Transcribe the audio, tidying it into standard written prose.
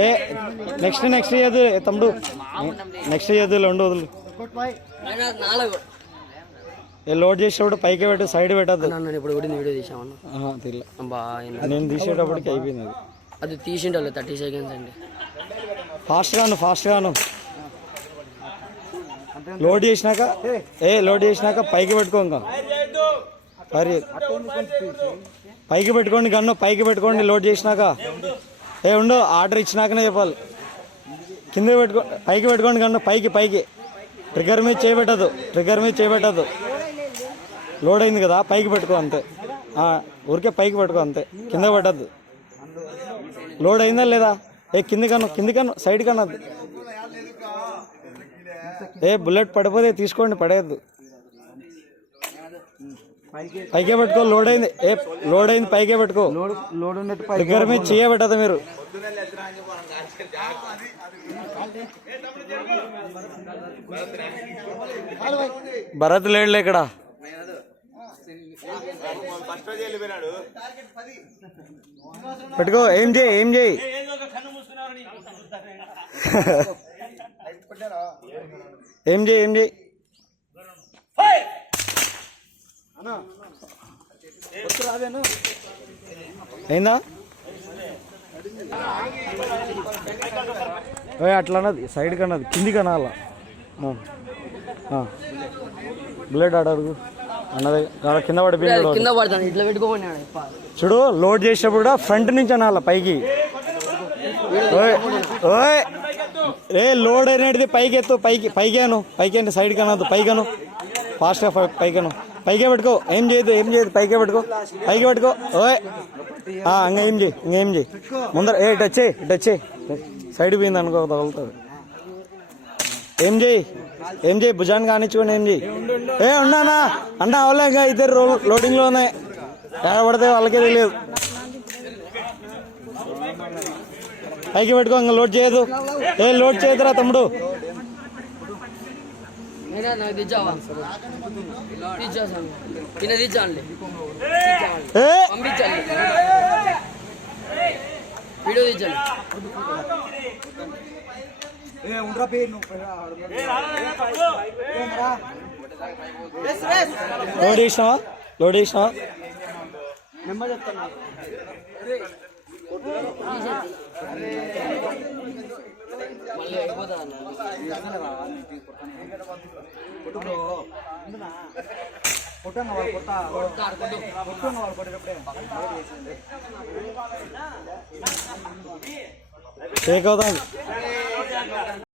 ఏ next చేయదు తమ్ముడు, next చేయదు రెండు వదులు. ఏ లోడ్ చేసేటప్పుడు పైకి పెట్టు, సైడ్ పెట్టద్దు. ఇప్పుడు కూడా వీడియో తీసామన్నా నేను తీసేటప్పటికి అయిపోయింది అది. అది తీసిండాలి 30 సెకండ్స్ అండి. ఫాస్ట్ గాను లోడ్ చేసినాక పైకి పెట్టుకో. ఇంకా మరి పైకి పెట్టుకోండి గన్ను, పైకి పెట్టుకోండి లోడ్ చేసినాక. ఉండు ఆర్డర్ ఇచ్చినాకనే చెప్పాలి. కింద పెట్టుకో, పైకి పెట్టుకోండి గన్ను, పైకి ట్రిగ్గర్ మీద చేయబెట్టదు. లోడ్ అయింది కదా, పైకి పెట్టుకో అంతే. ఊరికే పైకి పెట్టుకో అంతే, కింద పెట్టద్దు. లోడ్ అయిందా లేదా? కింది కన్ను సైడ్ కన్నద్దు. బుల్లెట్ పడిపోతే తీసుకోండి, పడేయద్దు. పైకే పెట్టుకో. లోడ్ అయింది పైకే పెట్టుకో. ట్రిగ్గర్ మీద చేయబెట్టదు మీరు. భరత్ లేడులే ఇక్కడ. పెట్టుకో. ఏం చేయి అయిందా? అట్లా అన్నది, సైడ్ కన్నది, కింది కనాల. బుల్లెట్ అడుగు అన్నది కింద పడిపోయింది. చూడు, లోడ్ చేసేటప్పుడు కూడా ఫ్రంట్ నుంచి అనాల పైకి. లోడ్ అనేది పైకి ఎత్తు, పైకి అంటే సైడ్ కనద్దు, పైకను ఫాస్ట్గా పైకే పెట్టుకో. ఏం చేయదు పైకే పెట్టుకో. ఇంకేం చేయి ముందర. టచ్ చేయి, సైడ్ పోయింది అనుకో, తగులుతుంది. ఏం చేయి భుజాన్ని కానిచ్చుకోండి. ఏం చేయి. ఉన్నానా అన్నా అవలే, ఇంకా ఇద్దరు లోడింగ్ లో ఉన్నాయి. పడితే వాళ్ళకే తెలియదు. పైకి పెట్టుకో, ఇంకా లోడ్ చేయదు. లోడ్ చేయదురా తమ్ముడు. లోడ్ చేసినావా? టేక్ అవుతుంది.